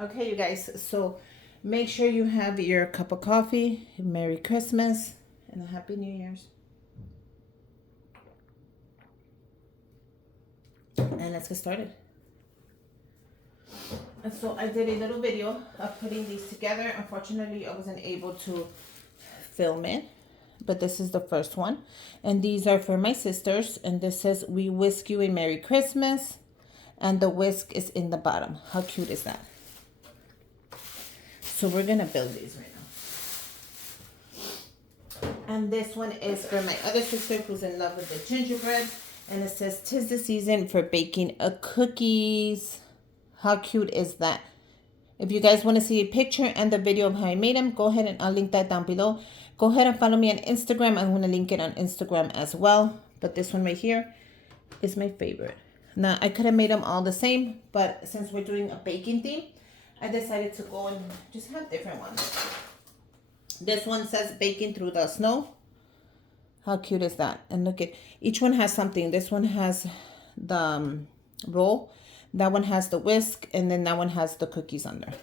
Okay, you guys, so make sure you have your cup of coffee. Merry Christmas and a Happy New Year's. And let's get started. And so I did a little video of putting these together. Unfortunately, I wasn't able to film it, but this is the first one. And these are for my sisters. And this says, "We whisk you a Merry Christmas." And the whisk is in the bottom. How cute is that? So we're gonna build these right now. And this one is for my other sister who's in love with the gingerbread. And it says, "'Tis the season for baking a cookies." How cute is that? If you guys want to see a picture and the video of how I made them, go ahead and I'll link that down below. Go ahead and follow me on Instagram. I'm going to link it on Instagram as well. But this one right here is my favorite. Now, I could have made them all the same, but since we're doing a baking theme, I decided to go and just have different ones. This one says "Baking Through the Snow." How cute is that? And look at, each one has something. This one has the roll. That one has the whisk, and then that one has the cookies under.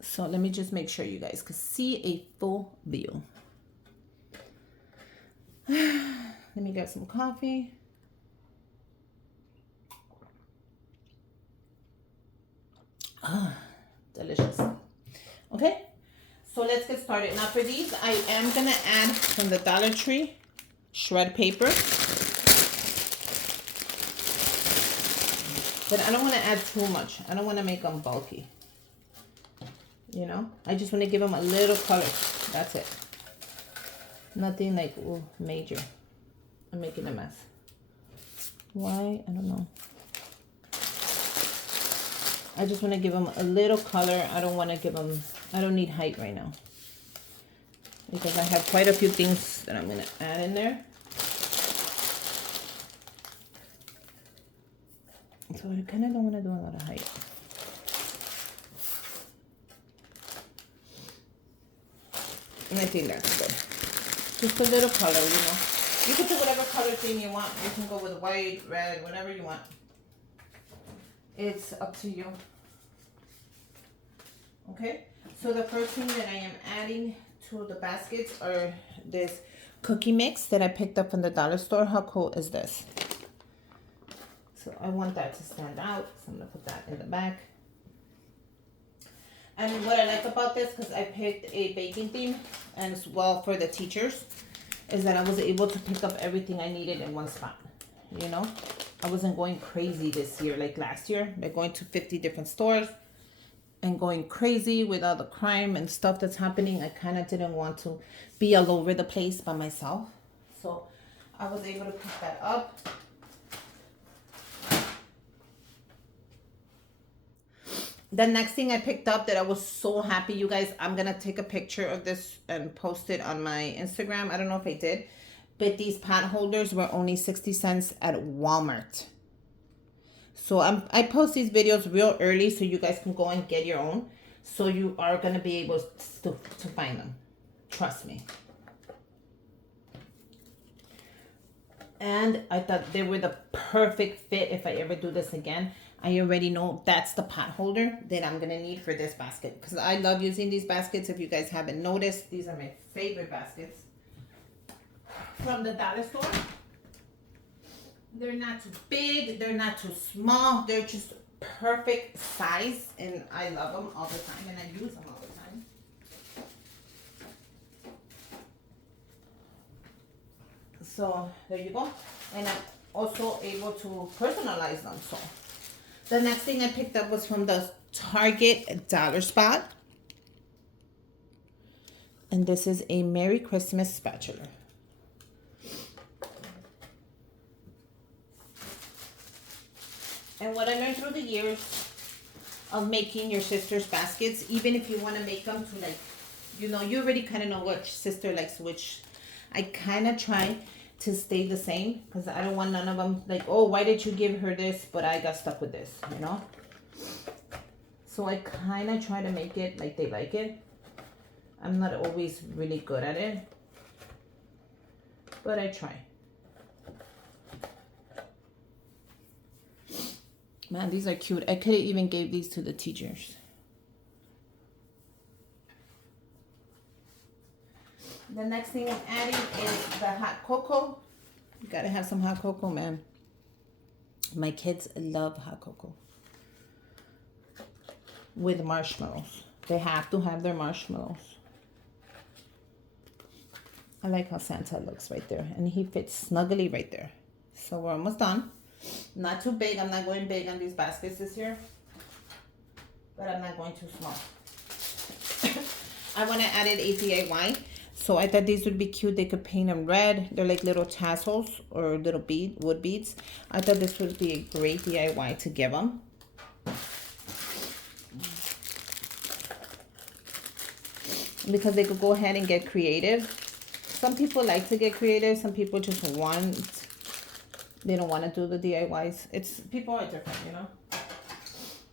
So let me just make sure you guys can see a full view. Let me get some coffee. Ah, delicious. Okay, so let's get started. Now for these, I am gonna add from the Dollar Tree shred paper. But I don't want to add too much. I don't want to make them bulky. You know? I just want to give them a little color. That's it. Nothing like major. I'm making a mess. Why? I don't know. I just want to give them a little color. I don't want to give them... I don't need height right now. Because I have quite a few things that I'm going to add in there. So I kind of don't want to do a lot of height. And I think that's good. Just a little color, you know. You can do whatever color theme you want. You can go with white, red, whatever you want. It's up to you. Okay? So the first thing that I am adding to the baskets are this cookie mix that I picked up from the dollar store. How cool is this? So I want that to stand out, so I'm going to put that in the back. And what I like about this, because I picked a baking theme, and as well for the teachers, is that I was able to pick up everything I needed in one spot. You know? I wasn't going crazy this year like last year. Like going to 50 different stores and going crazy with all the crime and stuff that's happening. I kind of didn't want to be all over the place by myself. So I was able to pick that up. The next thing I picked up that I was so happy, you guys, I'm going to take a picture of this and post it on my Instagram. I don't know if I did, but these pot holders were only 60 cents at Walmart. So I post these videos real early so you guys can go and get your own. So you are going to be able to find them. Trust me. And I thought they were the perfect fit if I ever do this again. I already know that's the pot holder that I'm going to need for this basket. Because I love using these baskets. If you guys haven't noticed, these are my favorite baskets. From the dollar store. They're not too big. They're not too small. They're just perfect size. And I love them all the time. And I use them all the time. So there you go. And I'm also able to personalize them. So the next thing I picked up was from the Target Dollar Spot. And this is a Merry Christmas spatula. And what I learned through the years of making your sister's baskets, even if you want to make them to like, you know, you already kind of know which sister likes which. I kind of try to stay the same because I don't want none of them like, oh, why did you give her this but I got stuck with this, you know? So I kind of try to make it like they like it. I'm not always really good at it, but I try. Man, these are cute. I could have even gave these to the teachers. The next thing I'm adding is the hot cocoa. You gotta have some hot cocoa, man. My kids love hot cocoa. With marshmallows. They have to have their marshmallows. I like how Santa looks right there. And he fits snugly right there. So we're almost done. Not too big. I'm not going big on these baskets this year. But I'm not going too small. I want to add a DIY. So I thought these would be cute. They could paint them red. They're like little tassels or little wood beads. I thought this would be a great DIY to give them. Because they could go ahead and get creative. Some people like to get creative. Some people just they don't want to do the DIYs. People are different, you know.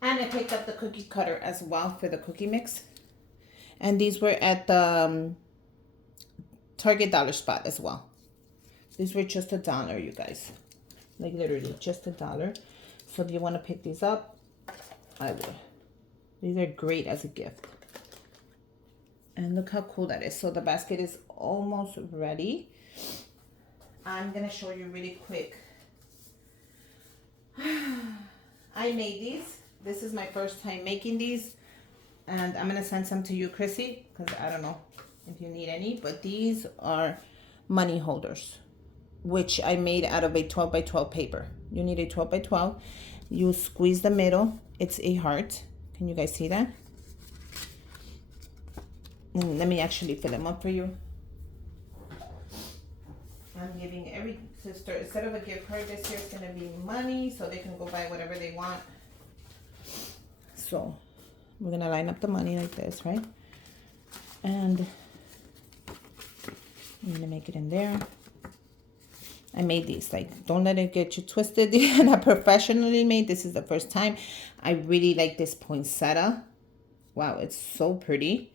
And I picked up the cookie cutter as well for the cookie mix. And these were at the Target dollar spot as well. These were just $1, you guys. Like literally just $1. So if you want to pick these up, I would. These are great as a gift. And look how cool that is. So the basket is almost ready. I'm going to show you really quick. I made these. This is my first time making these. And I'm going to send some to you, Chrissy, because I don't know if you need any. But these are money holders, which I made out of a 12 by 12 paper. You need a 12 by 12. You squeeze the middle. It's a heart. Can you guys see that? And let me actually fill them up for you. I'm giving every sister, instead of a gift card this year, it's going to be money so they can go buy whatever they want. So we're going to line up the money like this, right? And I'm going to make it in there. I made these, like, don't let it get you twisted. Not professionally made. This is the first time. I really like this poinsettia. Wow, it's so pretty.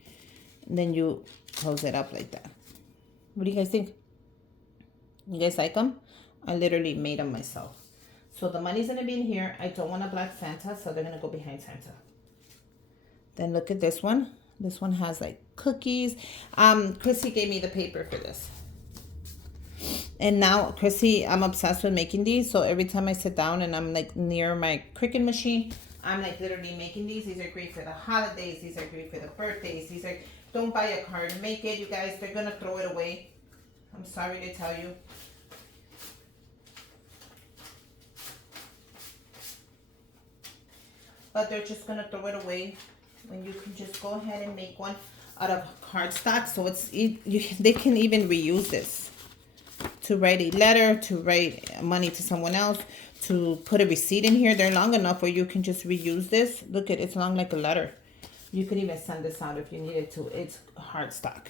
And then you close it up like that. What do you guys think? You guys like them? I literally made them myself. So the money's going to be in here. I don't want a black Santa, so they're going to go behind Santa. Then look at this one. This one has like cookies. Chrissy gave me the paper for this. And now, Chrissy, I'm obsessed with making these. So every time I sit down and I'm like near my Cricut machine, I'm like literally making these. These are great for the holidays. These are great for the birthdays. These are, don't buy a card. Make it, you guys. They're going to throw it away. I'm sorry to tell you. But they're just going to throw it away when you can just go ahead and make one out of cardstock. So they can even reuse this to write a letter, to write money to someone else, to put a receipt in here. They're long enough where you can just reuse this. Look at it, it's long like a letter. You could even send this out if you needed to. It's cardstock.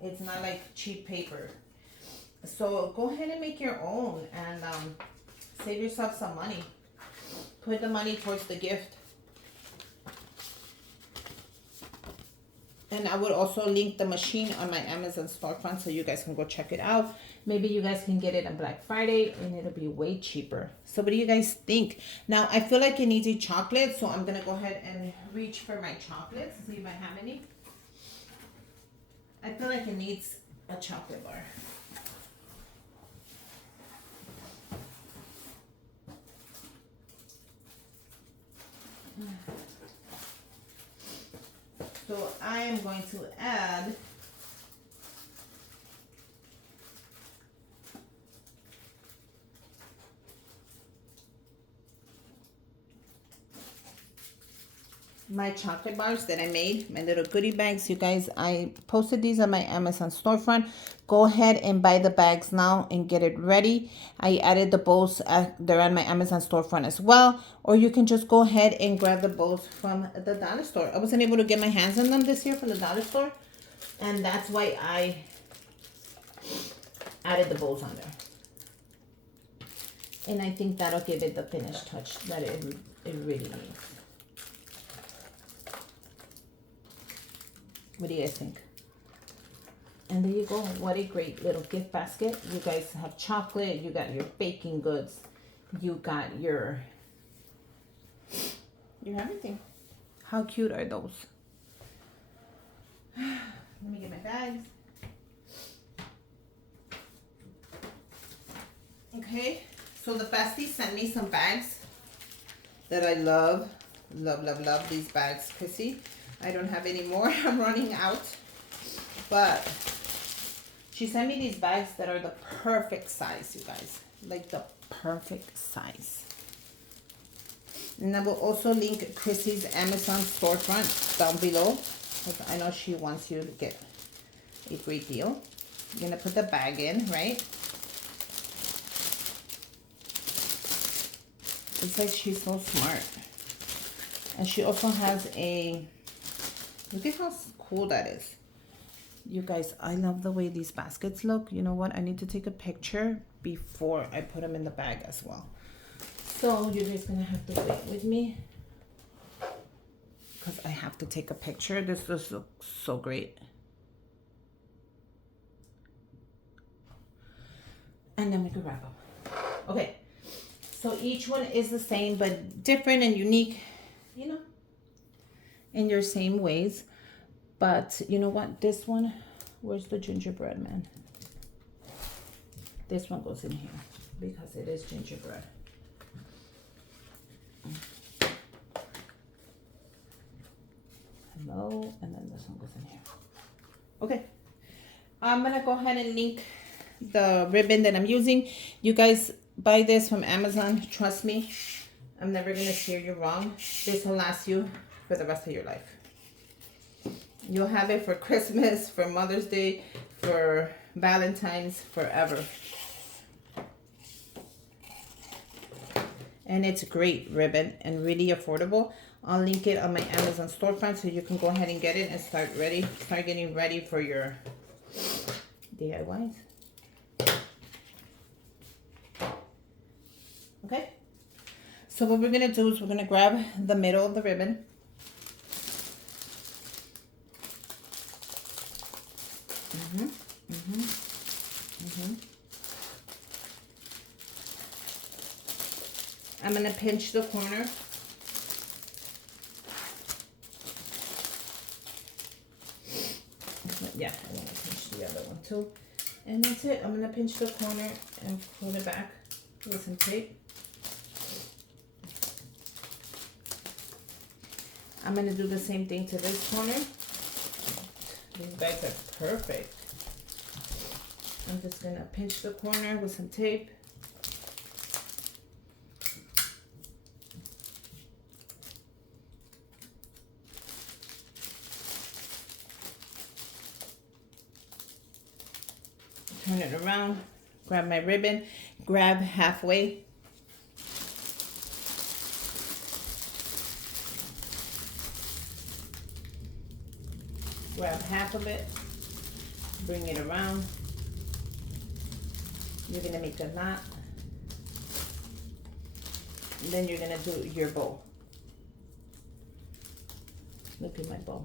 It's not like cheap paper. So go ahead and make your own and save yourself some money. Put the money towards the gift. And I would also link the machine on my Amazon storefront so you guys can go check it out. Maybe you guys can get it on Black Friday and it'll be way cheaper. So what do you guys think? Now, I feel like it needs a chocolate, so I'm going to go ahead and reach for my chocolates. See if I have any. I feel like it needs a chocolate bar. So I am going to add my chocolate bars that I made, my little goodie bags. You guys, I posted these on my Amazon storefront. Go ahead and buy the bags now and get it ready. I added the bowls. They're on my Amazon storefront as well. Or you can just go ahead and grab the bowls from the dollar store. I wasn't able to get my hands on them this year from the dollar store. And that's why I added the bowls on there. And I think that'll give it the finished touch that it really needs. What do you guys think? And there you go. What a great little gift basket. You guys have chocolate. You got your baking goods. You got your You're everything. How cute are those? Let me get my bags. Okay, so the bestie sent me some bags that I love. Love these bags, Chrissy. I don't have any more. I'm running out. But she sent me these bags that are the perfect size, you guys. Like the perfect size. And I will also link Chrissy's Amazon storefront down below, because I know she wants you to get a great deal. You're gonna put the bag in, right? It's like she's so smart. And she also has a, look at how cool that is. You guys, I love the way these baskets look. You know what? I need to take a picture before I put them in the bag as well. So you're just gonna have to wait with me, because I have to take a picture. This just looks so great. And then we can wrap them. Okay, so each one is the same but different and unique, you know, in your same ways. But you know what? This one, where's the gingerbread, man? This one goes in here because it is gingerbread. Hello, and then this one goes in here. Okay, I'm gonna go ahead and link the ribbon that I'm using. You guys buy this from Amazon. Trust me, I'm never gonna steer you wrong. This will last you for the rest of your life. You'll have it for Christmas, for Mother's Day, for Valentine's, forever. And it's a great ribbon and really affordable. I'll link it on my Amazon storefront so you can go ahead and get it and start getting ready for your DIYs. Okay? So what we're gonna do is we're gonna grab the middle of the ribbon. I'm gonna pinch the corner. Yeah, I want to pinch the other one too. And that's it. I'm gonna pinch the corner and pull it back with some tape. I'm gonna do the same thing to this corner. These bags are perfect. I'm just gonna pinch the corner with some tape. Turn it around, grab my ribbon, grab halfway. Grab half of it, bring it around. You're gonna make a knot. And then you're gonna do your bow. Look at my bow.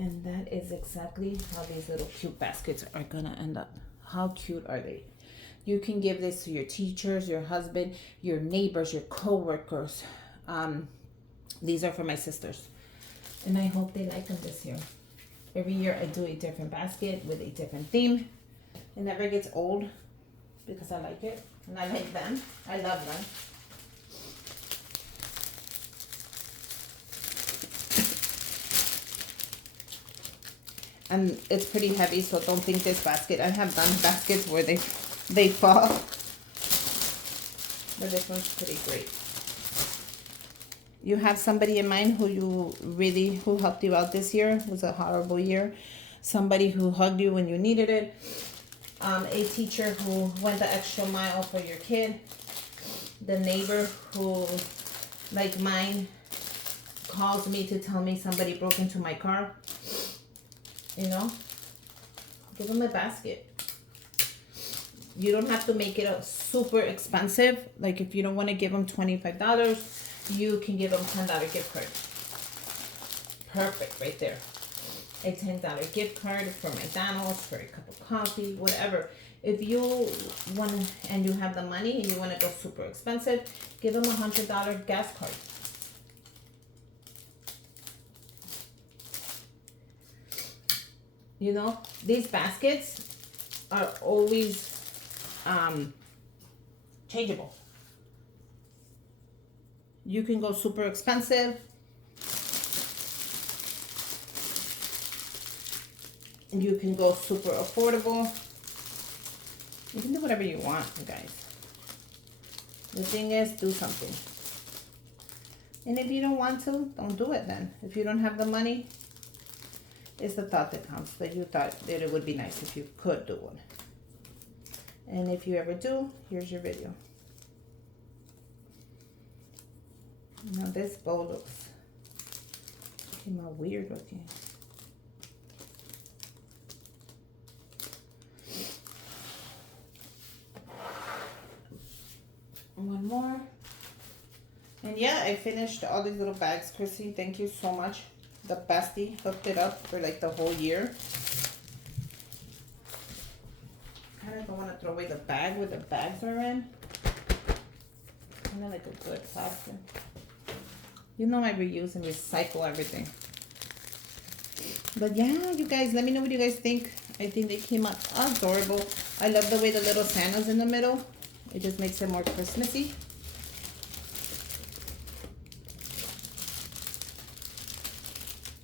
And that is exactly how these little cute baskets are gonna end up. How cute are they? You can give this to your teachers, your husband, your neighbors, your co-workers. These are for my sisters. And I hope they like them this year. Every year I do a different basket with a different theme. It never gets old because I like it. And I like them. I love them. And it's pretty heavy, so don't think this basket. I have done baskets where they fall. But this one's pretty great. You have somebody in mind who helped you out this year. It was a horrible year. Somebody who hugged you when you needed it. A teacher who went the extra mile for your kid. The neighbor who, like mine, calls me to tell me somebody broke into my car. You know, give them a basket. You don't have to make it super expensive. Like if you don't want to give them $25, you can give them $10 gift card. Perfect, right there. A $10 gift card for McDonald's, for a cup of coffee, whatever. If you want and you have the money and you want to go super expensive, give them $100 gas card. You know, these baskets are always changeable. You can go super expensive. You can go super affordable. You can do whatever you want, you guys. The thing is, do something. And if you don't want to, don't do it then. If you don't have the money, it's the thought that counts, that you thought that it would be nice if you could do it. And if you ever do, here's your video. Now this bowl came out weird looking. One more. And yeah, I finished all these little bags, Chrissy. Thank you so much. The bestie hooked it up for like the whole year. Kind of don't want to throw away the bag where the bags are in. Kind of like a good plastic. You know I reuse and recycle everything. But yeah, you guys, let me know what you guys think. I think they came out adorable. I love the way the little Santa's in the middle. It just makes it more Christmassy.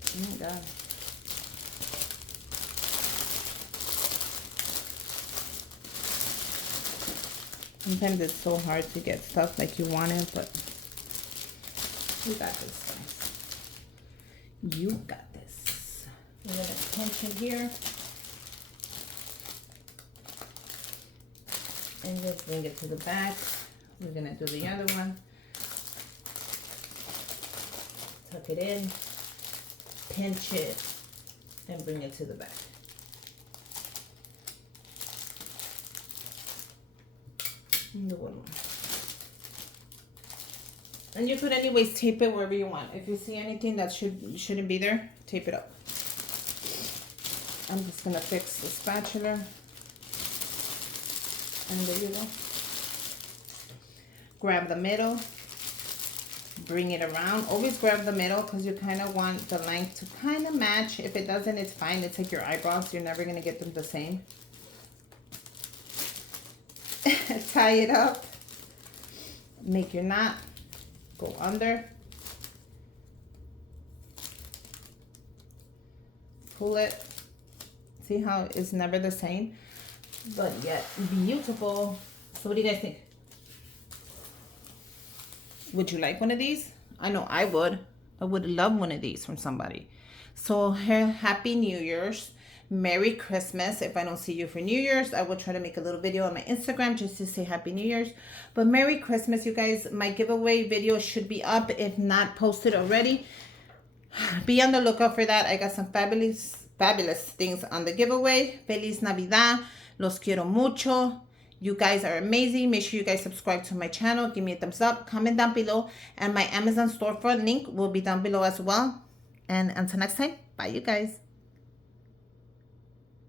Oh my God. Sometimes it's so hard to get stuff like you want it, but you got this, guys. You got this. We're gonna pinch it here. And just bring it to the back. We're gonna do the other one. Tuck it in, pinch it, and bring it to the back. And do one more. And you could anyways tape it wherever you want. If you see anything that shouldn't be there, tape it up. I'm just gonna fix the spatula. And there you go. Grab the middle, bring it around. Always grab the middle because you kind of want the length to kind of match. If it doesn't, it's fine. It's like your eyebrows. You're never going to get them the same. Tie it up. Make your knot. Go under. Pull it. See how it's never the same? But yet beautiful. So what do you guys think? Would you like one of these? I know I would. I would love one of these from somebody. So happy New Year's. Merry Christmas. If I don't see you for New Year's, I will try to make a little video on my Instagram just to say Happy New Year's. But Merry Christmas, you guys. My giveaway video should be up, if not posted already. Be on the lookout for that. I got some fabulous things on the giveaway. Feliz Navidad. Los quiero mucho. You guys are amazing. Make sure you guys subscribe to my channel. Give me a thumbs up. Comment down below. And my Amazon storefront link will be down below as well. And until next time, bye you guys.